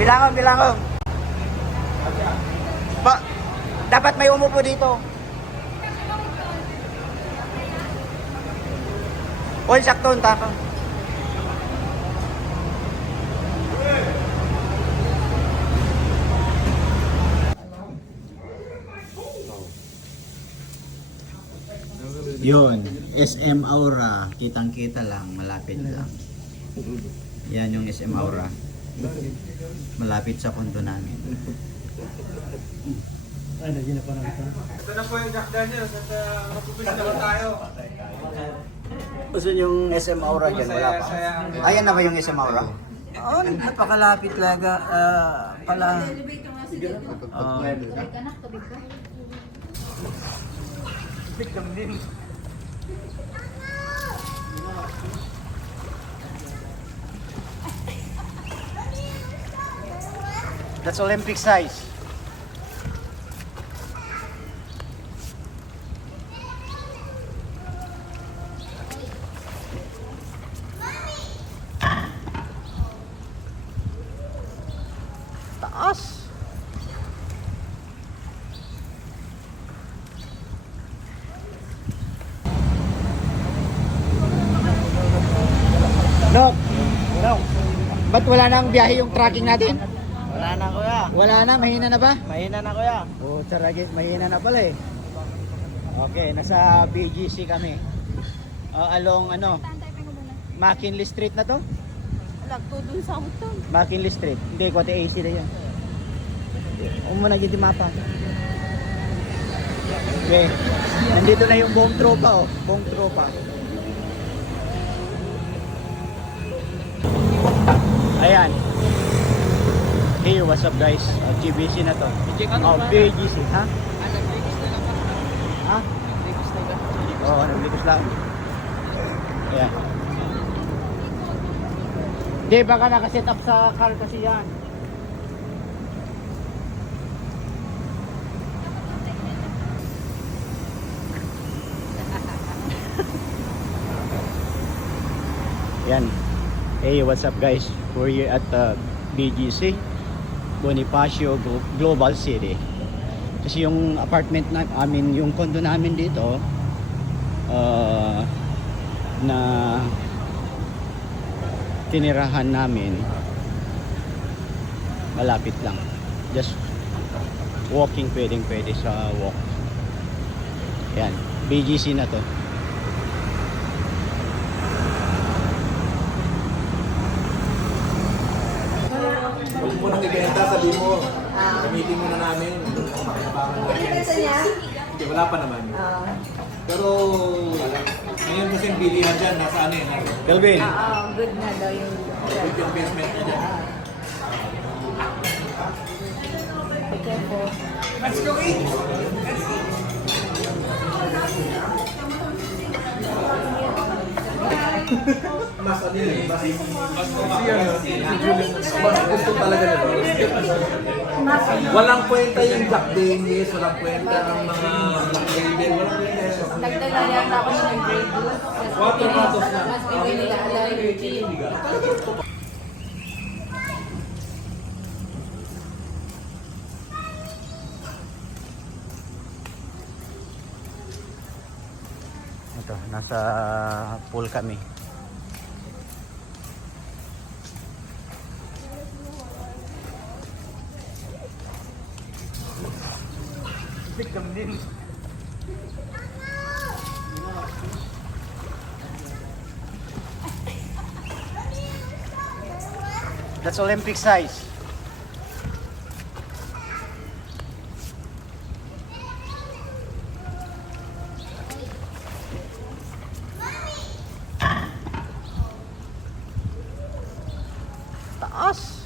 Bilangon, bilangon. Dapat may umupo dito. Oy, sakto, tako. Yun, SM Aura, kitang-kita lang, malapit lang. Yan yung SM Aura. Malapit sa punto namin. Ay, nagyan na pa naman ito. Ito na po yung Jack Daniels at mag-upis na ba tayo? Gusto yung SM Aura dyan, wala pa. Ayan na ba yung SM Aura? Oo, napakalapit talaga pala. That's Olympic size. Taas. Dok, ba't wala nang biyahe yung tracking natin? Wala na kuya. Wala na, mahina na ba? Mahina na kuya. Oo, saragit, mahina na pala eh. Okay, nasa BGC kami. Along ano, McKinley Street na to? Lagto dun sa utang. McKinley Street. Hindi, kote AC na yan. Umuna dito mapa. Okay, nandito na yung buong tropa oh. Buong tropa. Ayan. Hey, what's up guys? GBC na to. Oh, BGC, ha? Ha? Oo, naglikos lang. Ayan. Hindi, baka nakaset up sa car kasi yan. Yan. Hey, what's up guys? We're here at BGC, Bonifacio Global City. Kasi yung apartment na, yung condo namin dito na tinirahan namin malapit lang. Just walking, pwede sa walk. Yan, BGC na to. Huwag mo nang ibenta, sabi mo. Gamitin mo na namin. Hindi, wala pa naman. Pero ngayon kasi yung bilihan dyan, nasa ano eh. Galvin, Good na daw yung With yung basement na dyan. be careful. Let's go eat! Mas ano yun, mas gusto talaga nito. Walang kwenta yung Jack Daniels, walang kwenta ang mga Black Label, walang kwenta yun. Nagdala yata ako ng grade book. Water bottles na. Mas bigay nila allergy. ito, nasa pool kami. That's Olympic size. Taas.